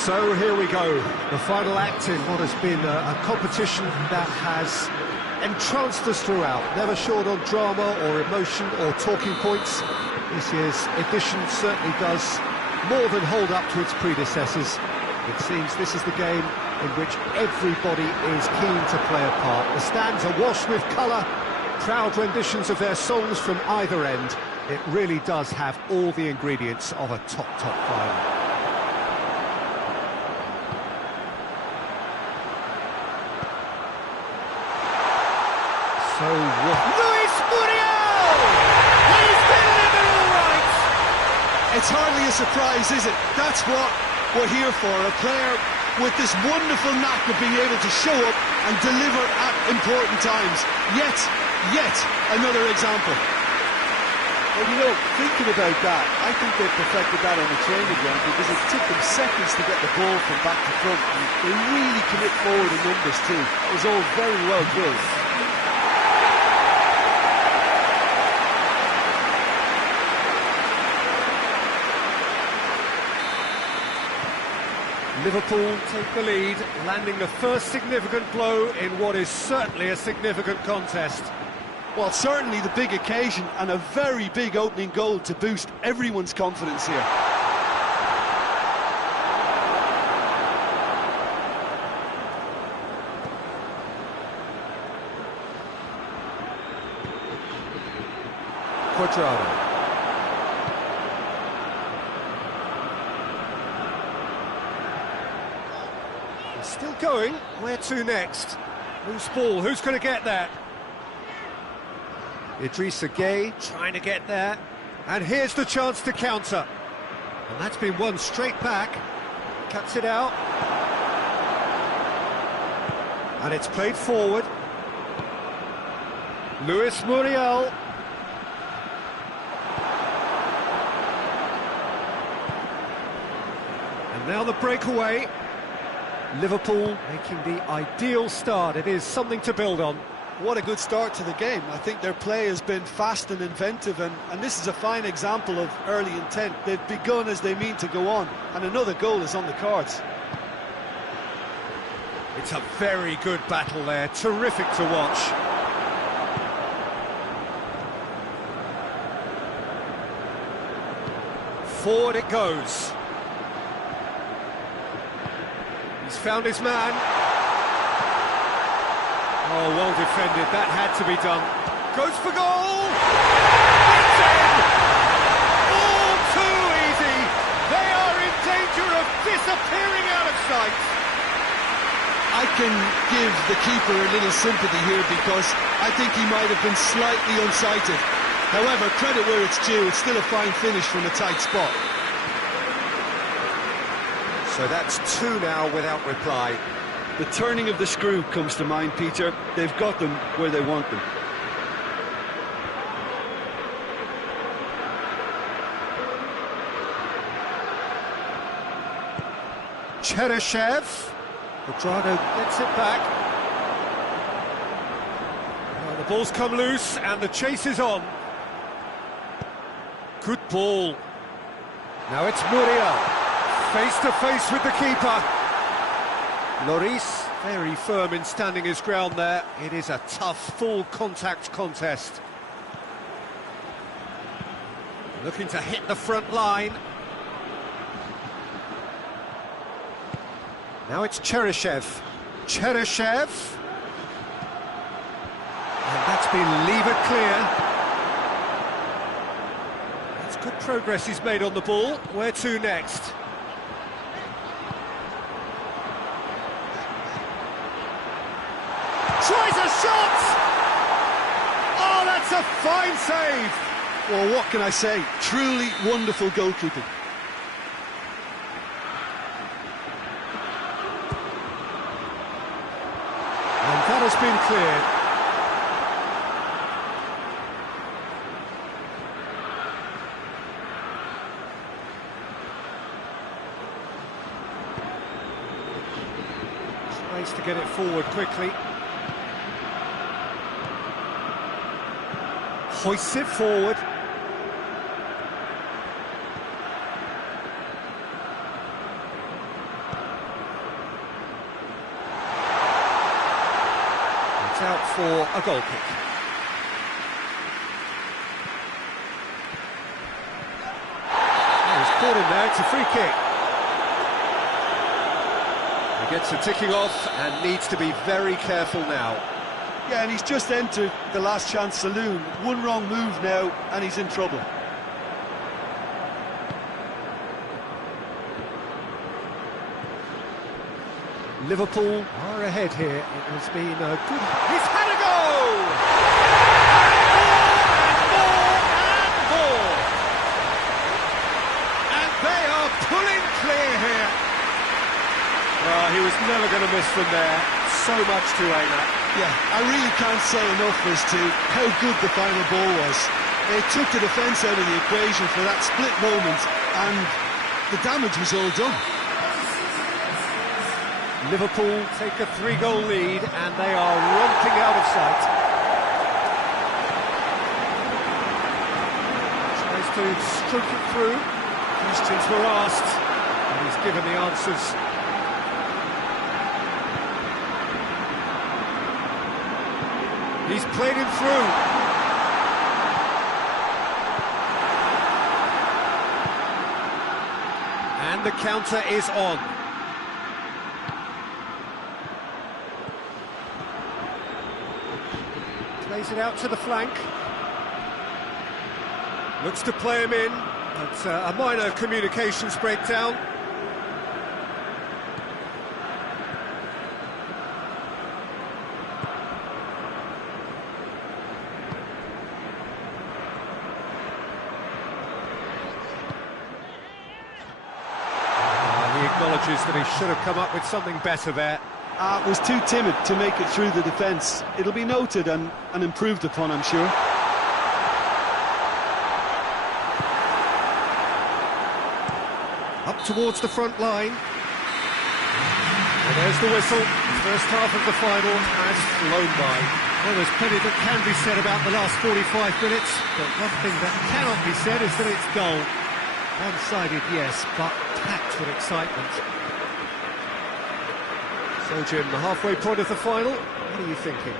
So here we go, the final act in what has been a competition that has entranced us throughout, never short on drama or emotion or talking points. This year's edition certainly does more than hold up to its predecessors. It seems this is the game in which everybody is keen to play a part. The stands are washed with colour, proud renditions of their songs from either end. It really does have all the ingredients of a top final. So what? Luis Muriel! He's delivered all right! It's hardly a surprise, is it? That's what we're here for, a player with this wonderful knack of being able to show up and deliver at important times. Yet another example. Well, you know, thinking about that, I think they've perfected that on the training ground because it took them seconds to get the ball from back to front. And they really commit forward in numbers too. It was all very well drilled. Liverpool take the lead, landing the first significant blow in what is certainly a significant contest. Well, certainly the big occasion and a very big opening goal to boost everyone's confidence here. Quadrado. Still going, where to next? Loose ball, who's going to get that? Idrissa Gueye trying to get there, and here's the chance to counter. And that's been won straight back, cuts it out. And it's played forward. Luis Muriel. And now the breakaway. Liverpool making the ideal start. It is something to build on. What a good start to the game. I think their play has been fast and inventive, and this is a fine example of early intent. They've begun as they mean to go on, and another goal is on the cards. It's a very good battle there, terrific to watch. Forward it goes. He's found his man. Oh, well defended, that had to be done. Goes for goal! It's in! All too easy! They are in danger of disappearing out of sight! I can give the keeper a little sympathy here because I think he might have been slightly unsighted. However, credit where it's due, it's still a fine finish from a tight spot. So that's two now without reply. The turning of the screw comes to mind, Peter. They've got them where they want them. Cheryshev. Quadrado gets it back. Well, the ball's come loose and the chase is on. Good ball. Now it's Muriel. Face to face with the keeper. Lloris, very firm in standing his ground there. It is a tough, full contact contest. Looking to hit the front line. Now it's Cheryshev. Cheryshev. And that's been levered clear. That's good progress he's made on the ball. Where to next? Tries a shot! Oh, that's a fine save! Well, what can I say? Truly wonderful goalkeeping. And that has been cleared. Tries to get it forward quickly. Hoists it forward. out for a goal kick. He's caught him there, it's a free kick. He gets the ticking off and needs to be very careful now. Yeah, and he's just entered the last chance saloon. One wrong move now, and he's in trouble. Liverpool are ahead here. It has been a good... He's had a go! And more! And they are pulling clear here. Well, he was never going to miss from there. So much to aim at. Yeah, I really can't say enough as to how good the final ball was. They took the defence out of the equation for that split moment, and the damage was all done. Liverpool take a 3-goal lead and they are romping out of sight. Tries to stroke it through. Questions were asked and he's given the answers. He's played him through. And the counter is on. Plays it out to the flank. Looks to play him in, but a minor communications breakdown. He acknowledges that he should have come up with something better there. Was too timid to make it through the defence. It'll be noted and improved upon, I'm sure. Up towards the front line. And there's the whistle. The first half of the final has flown by. Well, there's plenty that can be said about the last 45 minutes, but one thing that cannot be said is that it's dull. One-sided, yes, but packed with excitement. So, Jim, the halfway point of the final, what are you thinking?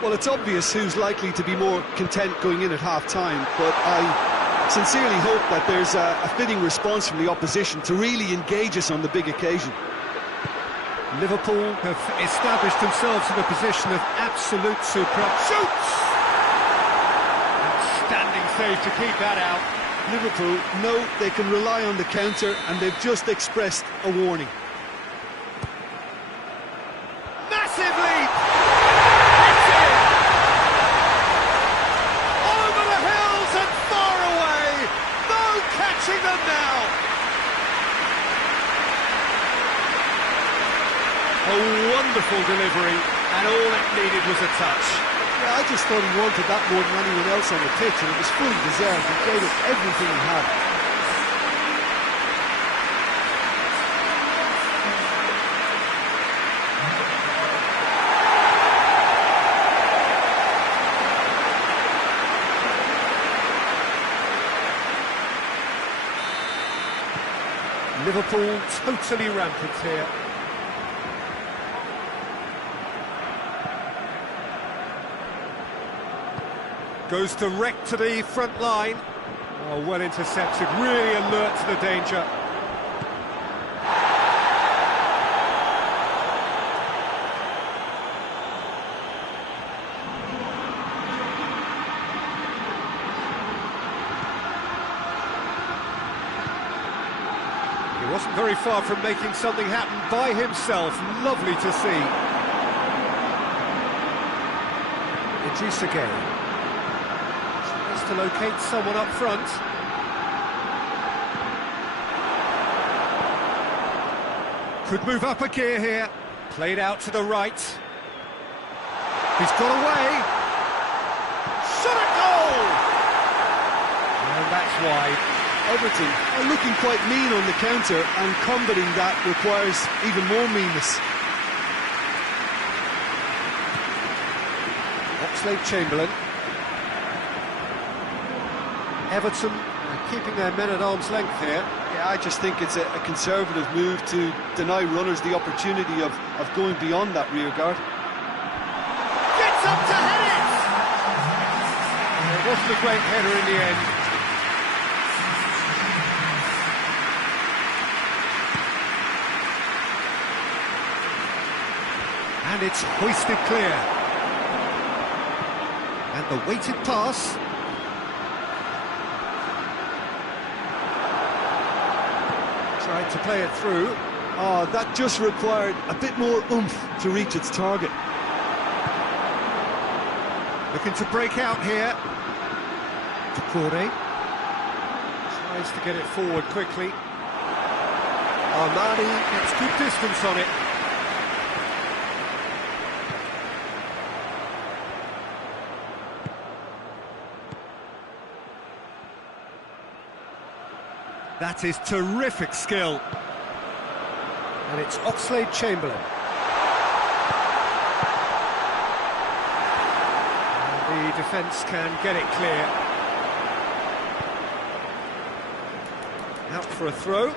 Well, it's obvious who's likely to be more content going in at half-time, but I sincerely hope that there's a fitting response from the opposition to really engage us on the big occasion. Liverpool have established themselves in a position of absolute shoots! Outstanding save to keep that out. Liverpool know they can rely on the counter, and they've just expressed a warning. Massive leap! It's in! Over the hills and far away! No catching them now! A wonderful delivery, and all it needed was a touch. Yeah, I just thought he wanted that more than anyone else on the pitch, and it was fully deserved. He gave it everything he had. Liverpool totally rampant here. Goes direct to the front line. Oh, well intercepted, really alert to the danger. He wasn't very far from making something happen by himself. Lovely to see. Reduce again. To locate someone up front. Could move up a gear here. Played out to the right. He's got away. Shot a goal! And that's wide. Everton are looking quite mean on the counter, and combating that requires even more meanness. Oxlade-Chamberlain. Everton are keeping their men at arm's length here. Yeah, I just think it's a conservative move to deny runners the opportunity of going beyond that rear guard. Gets up to head it! It wasn't a great header in the end. And it's hoisted clear. And the weighted pass. Tried to play it through. Oh, that just required a bit more oomph to reach its target. Looking to break out here. Corey tries to get it forward quickly. Armani gets good distance on it. That is terrific skill. And it's Oxlade-Chamberlain. And the defence can get it clear. Out for a throw. And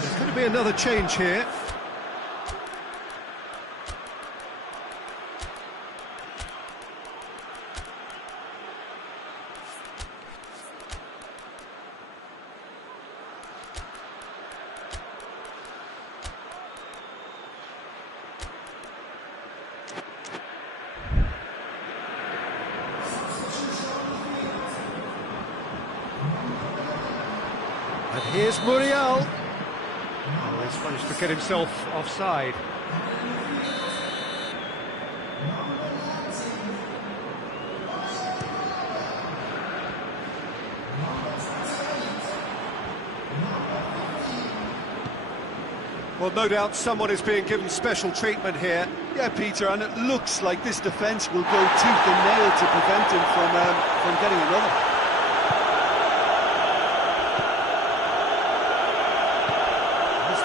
there's going to be another change here. And here's Muriel. Oh, he's managed to get himself offside. Well, no doubt someone is being given special treatment here. Yeah, Peter, and it looks like this defence will go tooth and nail to prevent him from getting another.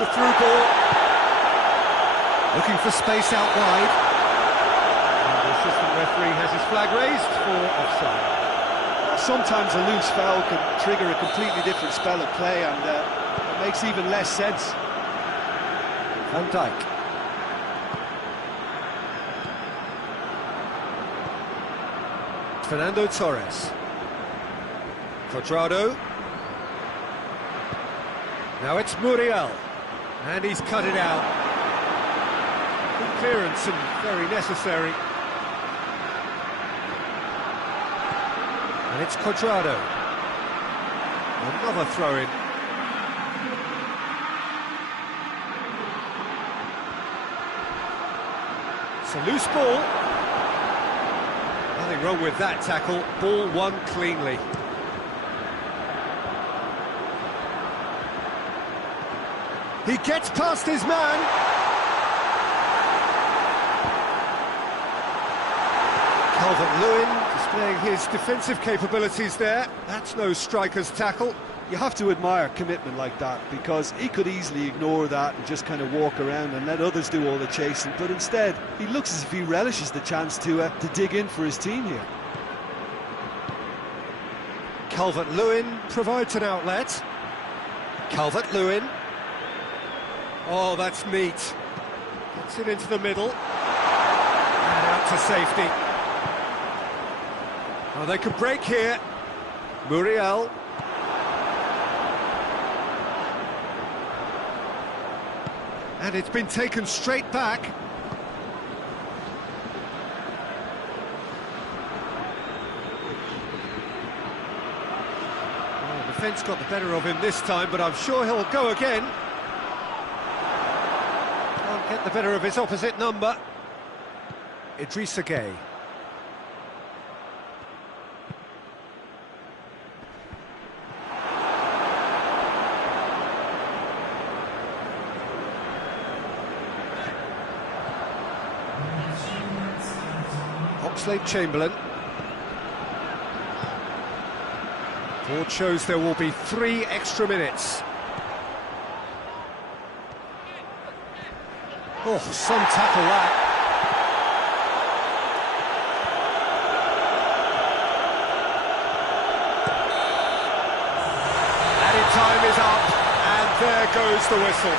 The through ball, looking for space out wide, and the assistant referee has his flag raised for offside. Sometimes a loose foul can trigger a completely different spell of play, and it makes even less sense. Van Dijk. Fernando Torres. Cuadrado. Now it's Muriel. And he's cut it out. Good clearance and very necessary. And it's Cuadrado. Another throw-in. It's a loose ball. Nothing wrong with that tackle. Ball won cleanly. He gets past his man. Calvert-Lewin displaying his defensive capabilities there. That's no striker's tackle. You have to admire commitment like that, because he could easily ignore that and just kind of walk around and let others do all the chasing, but instead he looks as if he relishes the chance to dig in for his team here. Calvert-Lewin provides an outlet. Calvert-Lewin. Oh, that's neat. Gets it into the middle. And out to safety. Oh, they could break here. Muriel. And it's been taken straight back. Oh, the defence got the better of him this time, but I'm sure he'll go again. Can't get the better of his opposite number. Idrissa Gueye. Oxlade-Chamberlain. Board shows there will be 3 extra minutes. Oh, some tackle that. Added time is up, and there goes the whistle.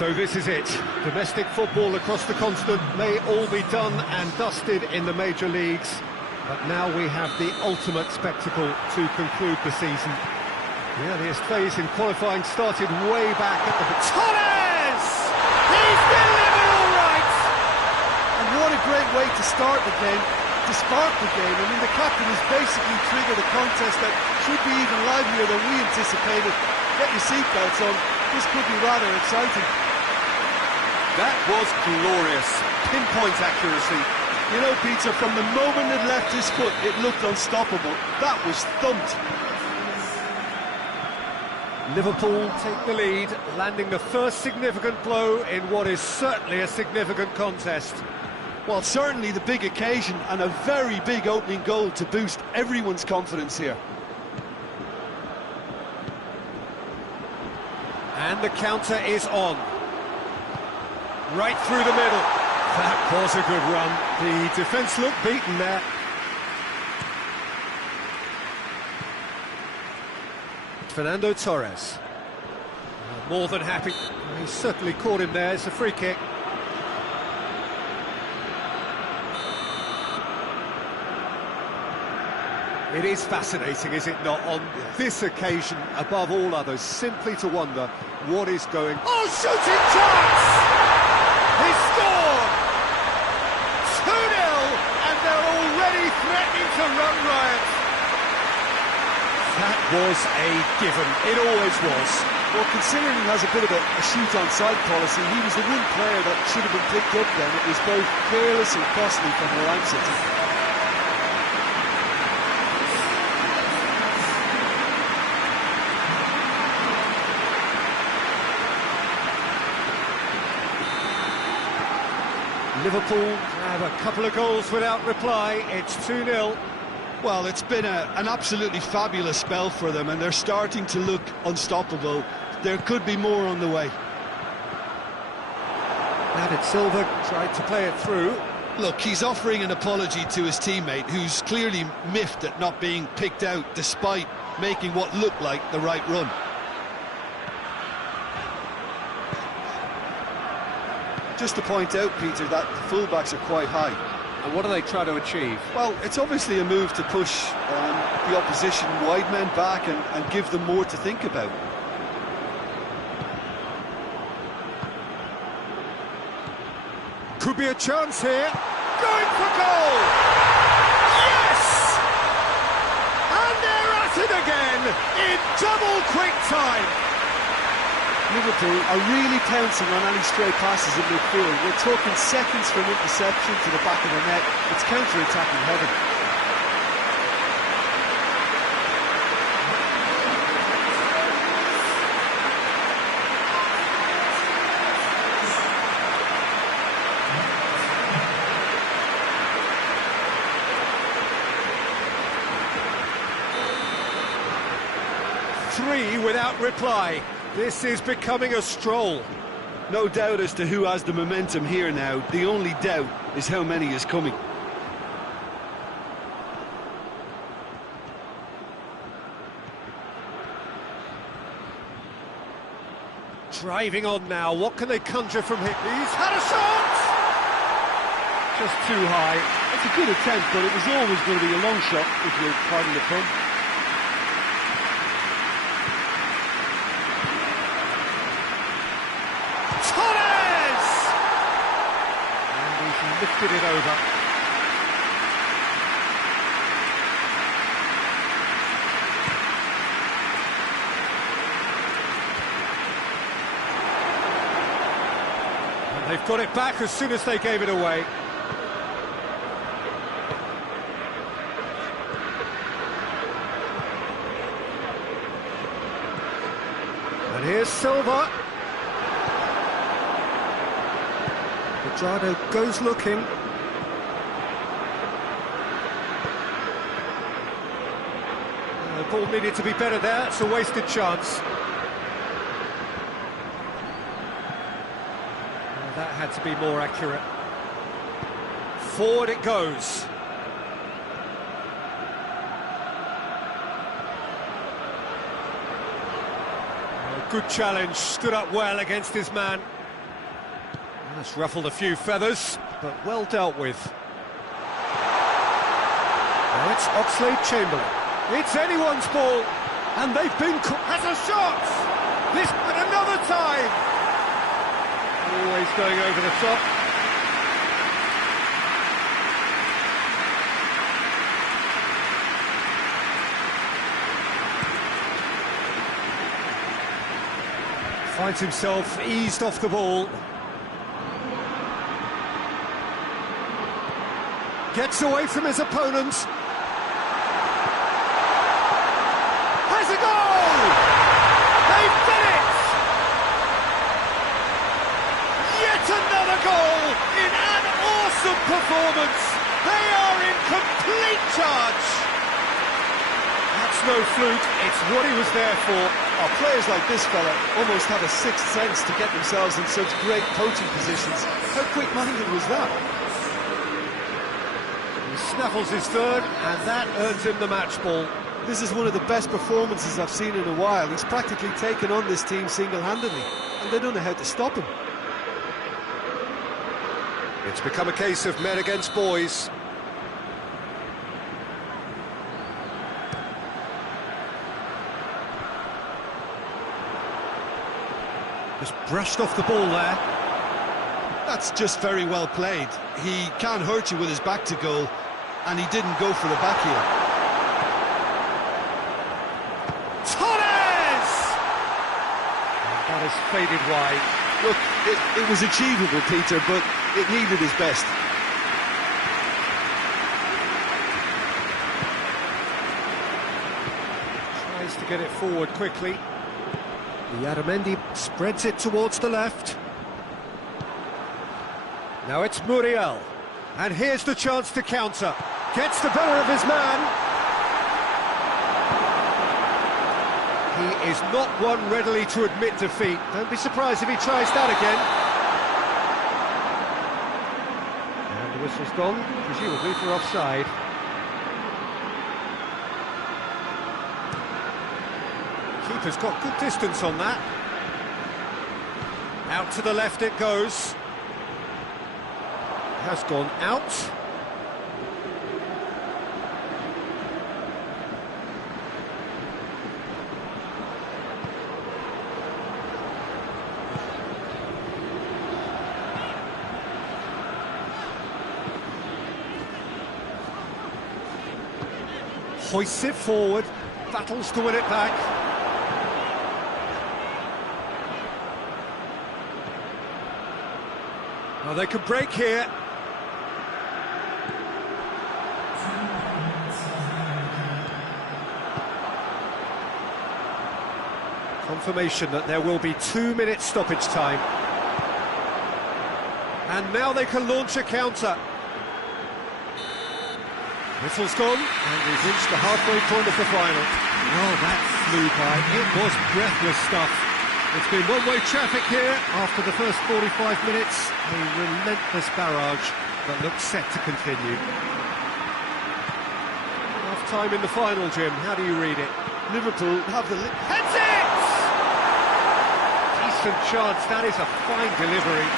So this is it. Domestic football across the continent may all be done and dusted in the major leagues, but now we have the ultimate spectacle to conclude the season. The earliest phase in qualifying started way back at the... Torres! He's delivered all right! And what a great way to start the game, to spark the game. I mean, the captain has basically triggered a contest that should be even livelier than we anticipated. Get your seatbelts on, this could be rather exciting. That was glorious. Pinpoint accuracy. You know, Peter, from the moment it left his foot, it looked unstoppable. That was thumped. Liverpool take the lead, landing the first significant blow in what is certainly a significant contest. Well, certainly the big occasion and a very big opening goal to boost everyone's confidence here. And the counter is on. Right through the middle. That was a good run. The defence looked beaten there. Fernando Torres. More than happy. He certainly caught him there. It's a free kick. It is fascinating, is it not, on this occasion, above all others, simply to wonder what is going... Oh, shooting chance! He scored! 2-0, and they're already threatening to run riot. That was a given. It always was. Well, considering he has a bit of a shoot-on-side policy, he was the one player that should have been picked up then. It was both careless and costly from Milan City. Liverpool have a couple of goals without reply. It's 2-0. Well, it's been an absolutely fabulous spell for them, and they're starting to look unstoppable. There could be more on the way. David Silva tried to play it through. Look, he's offering an apology to his teammate, who's clearly miffed at not being picked out despite making what looked like the right run. Just to point out, Peter, that the fullbacks are quite high. And what do they try to achieve? Well, it's obviously a move to push the opposition wide men back and give them more to think about. Could be a chance here. Going for goal! Yes! And they're at it again in double quick time. Liverpool are really pouncing on any stray passes in midfield. We're talking seconds from interception to the back of the net. It's counter-attacking heaven. Three without reply. This is becoming a stroll. No doubt as to who has the momentum here now. The only doubt is how many is coming. Driving on now. What can they conjure from here? He's had a shot! Just too high. It's a good attempt, but it was always going to be a long shot, if you're pardon the pun. Lifted it over. And they've got it back as soon as they gave it away. And here's Silva. Quadrado goes looking. The ball needed to be better there. It's a wasted chance. That had to be more accurate. Forward it goes. Good challenge. Stood up well against his man. That's ruffled a few feathers, but well dealt with. Now it's Oxlade-Chamberlain. It's anyone's ball, and they've been... Has a shot! This, but another time! Always going over the top. Finds himself eased off the ball. Gets away from his opponent. Has a goal! They've done it! Yet another goal in an awesome performance. They are in complete charge. That's no fluke, it's what he was there for. Oh, players like this fella almost have a sixth sense to get themselves in such great coaching positions. How quick-minded was that? He snaffles his third, and that earns him the match ball. This is one of the best performances I've seen in a while. He's practically taken on this team single-handedly, and they don't know how to stop him. It's become a case of men against boys. Just brushed off the ball there. That's just very well played. He can't hurt you with his back to goal, and he didn't go for the back heel. Torres! And that has faded wide. Look, it was achievable, Peter, but it needed his best. Tries to get it forward quickly. Iaramendi spreads it towards the left. Now it's Muriel. And here's the chance to counter. Gets the better of his man. He is not one readily to admit defeat. Don't be surprised if he tries that again. And the whistle's gone, presumably for offside. Keeper's got good distance on that. Out to the left it goes. Has gone out. Hoists it forward, battles to win it back. Now they can break here. Confirmation that there will be 2 minutes stoppage time. And now they can launch a counter. Whistle's gone, and we've reached the halfway point of the final. Oh, that flew by. It was breathless stuff. It's been one-way traffic here after the first 45 minutes. A relentless barrage that looks set to continue. Enough time in the final, Jim. How do you read it? Liverpool have the... Heads it! Decent chance. That is a fine delivery.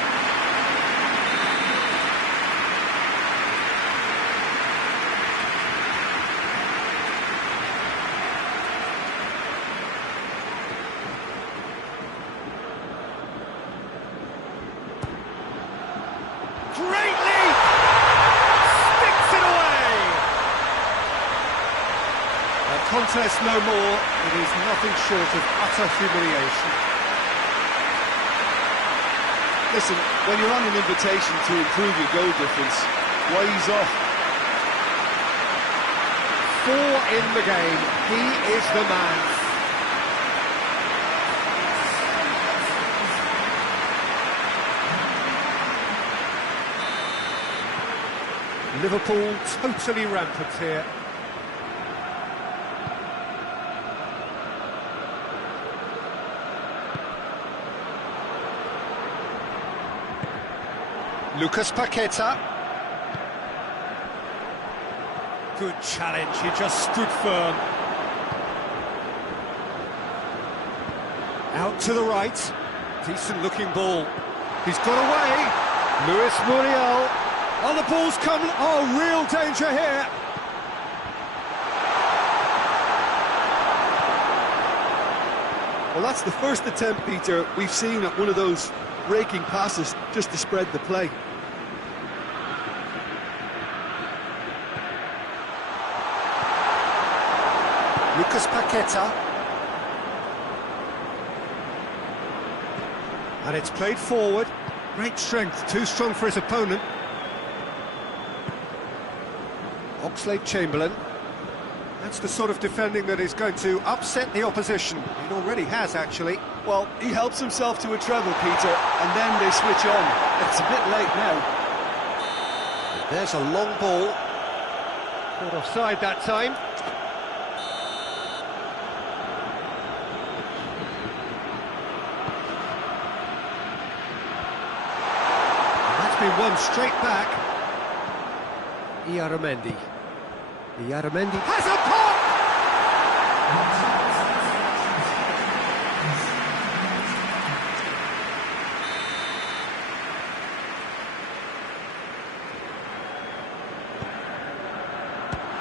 Great leap! Sticks it away! A contest no more. It is nothing short of utter humiliation. Listen, when you're on an invitation to improve your goal difference, why he's off? 4 in the game. He is the man. Liverpool totally rampant here. Lucas Paqueta. Good challenge, he just stood firm. Out to the right. Decent looking ball. He's got away. Luis Muriel. Oh, the ball's come. Oh, real danger here. Well, that's the first attempt, Peter, we've seen at one of those raking passes just to spread the play. Lucas Paqueta. And it's played forward. Great strength, too strong for his opponent. Oxlade-Chamberlain. That's the sort of defending that is going to upset the opposition. It already has, actually. Well, he helps himself to a treble, Peter, and then they switch on. It's a bit late now. There's a long ball. Caught offside that time. And that's been won straight back. Iaramendi. Iaramendi has a pop!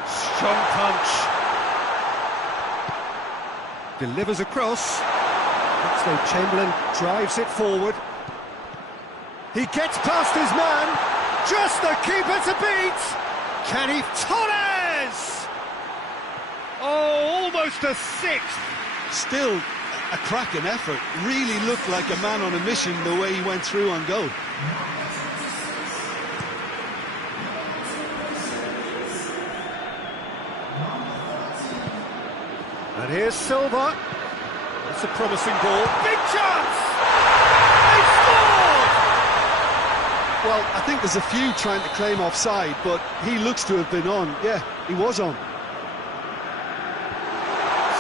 Strong punch. Delivers across. Looks though Chamberlain drives it forward. He gets past his man. Just the keeper to beat. Can he? Torres! Oh, almost a sixth. Still a cracking effort. Really looked like a man on a mission the way he went through on goal. And here's Silva. It's a promising ball. Big chance! They scored! Well, I think there's a few trying to claim offside, but he looks to have been on. Yeah, he was on.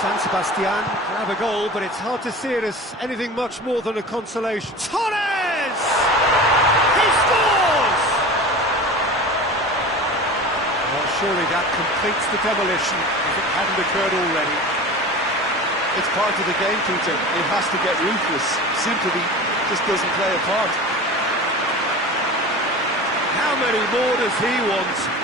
San Sebastian grab a goal, but it's hard to see it as anything much more than a consolation. Torres! He scores! Well, surely that completes the demolition if it hadn't occurred already. It's part of the game, Peter. It has to get ruthless. Sympathy just doesn't play a part. How many more does he want?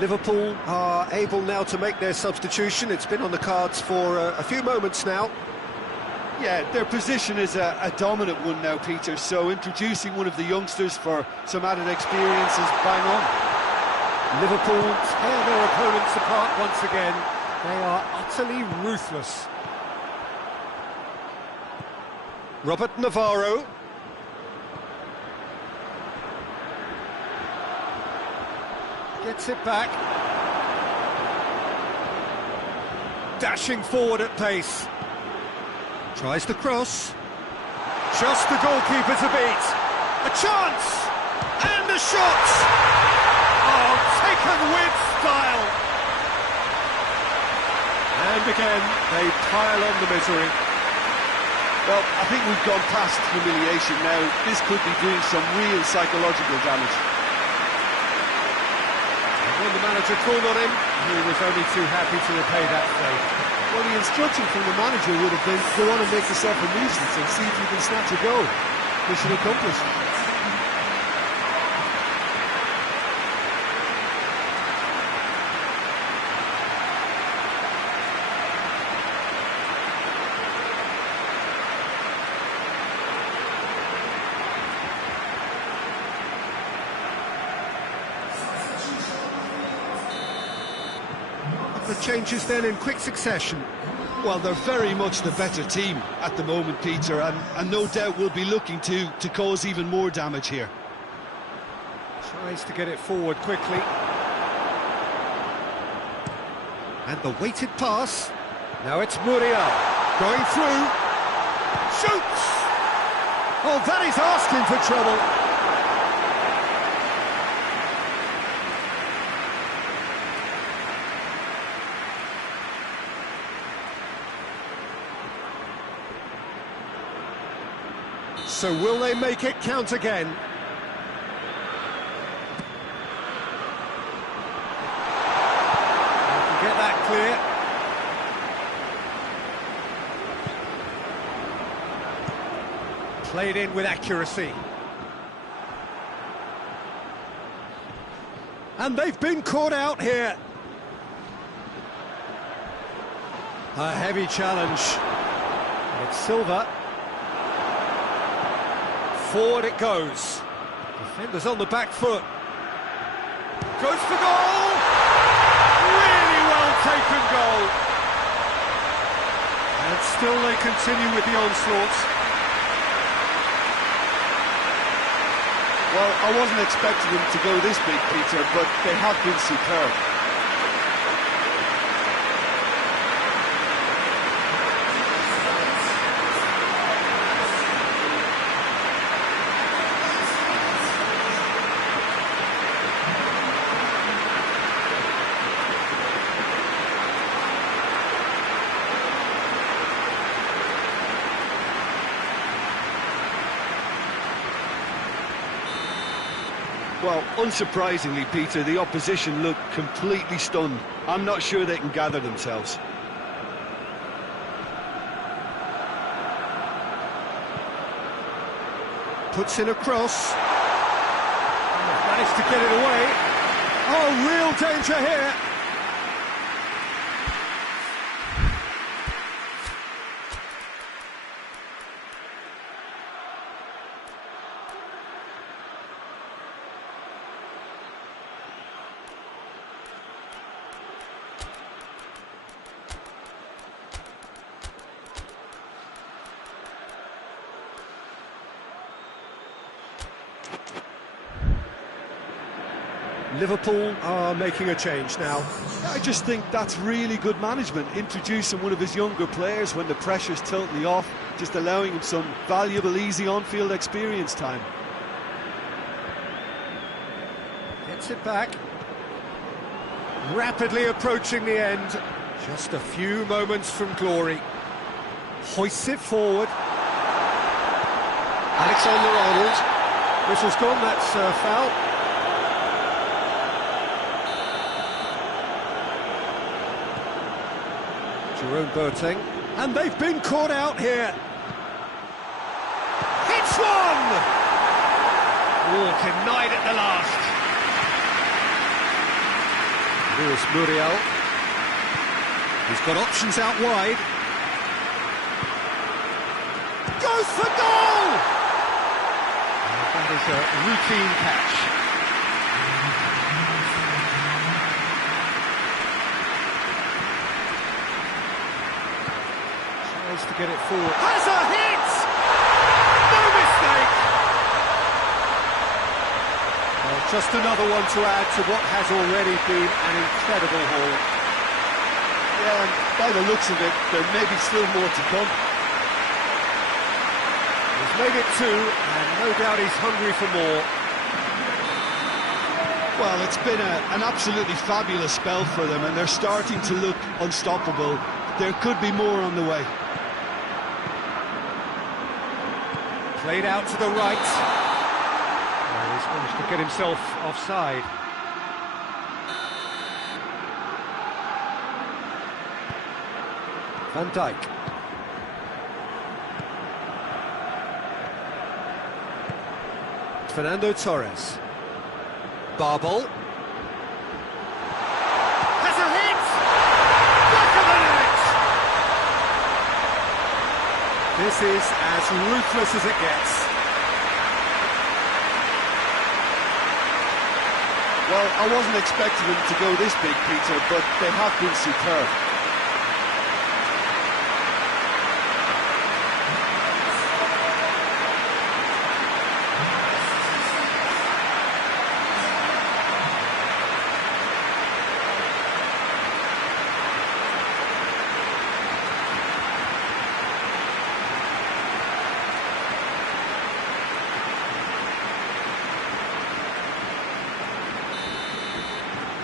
Liverpool are able now to make their substitution. It's been on the cards for a few moments now. Yeah, their position is a dominant one now, Peter, so introducing one of the youngsters for some added experience is bang on. Liverpool tear their opponents apart once again. They are utterly ruthless. Robert Navarro. Gets it back. Dashing forward at pace. Tries the cross. Just the goalkeeper to beat. A chance! And a shot! Oh, taken with style! And again, they pile on the misery. Well, I think we've gone past humiliation now. This could be doing some real psychological damage. When the manager called on him, he was only too happy to repay that favour. Well, the instruction from the manager would have been go on and make yourself a nuisance and see if you can snatch a goal. Mission accomplished. The changes then in quick succession. Well, they're very much the better team at the moment, Peter, and no doubt will be looking to cause even more damage here. Tries to get it forward quickly. And the weighted pass. Now it's Muriel going through. Shoots! Oh, that is asking for trouble. So will they make it count again? They can get that clear. Played in with accuracy. And they've been caught out here. A heavy challenge. It's Silva. Forward it goes. Defenders on the back foot. Goes for goal! Really well taken goal. And still they continue with the onslaughts. Well, I wasn't expecting them to go this big, Peter, but they have been superb. Well, unsurprisingly, Peter, the opposition look completely stunned. I'm not sure they can gather themselves. Puts in a cross. Managed to get it away. Oh, real danger here. Liverpool are making a change now. I just think that's really good management, introducing one of his younger players when the pressure's totally off, just allowing him some valuable, easy on-field experience time. Gets it back. Rapidly approaching the end. Just a few moments from glory. Hoists it forward. Alexander-Arnold. Whistle's gone, that's foul. Jerome Boateng, and they've been caught out here. Hits one! Oh, denied at the last. Luis Muriel. He's got options out wide. Goes for goal! That is a routine catch. To get it forward. Has a hit! No mistake! Well, just another one to add to what has already been an incredible haul. Yeah, and by the looks of it, there may be still more to come. He's made it two, and no doubt he's hungry for more. Well, it's been an absolutely fabulous spell for them, and they're starting to look unstoppable. There could be more on the way. Played out to the right. Oh, he's managed to get himself offside. Van Dijk. Fernando Torres. Barbol. Has a hit! Back of the net! This is as ruthless as it gets. Well, I wasn't expecting them to go this big, Peter, but they have been superb.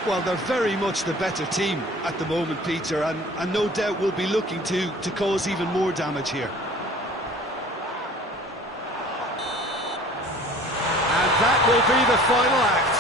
Well, they're very much the better team at the moment, Peter, and no doubt will be looking to cause even more damage here. And that will be the final act.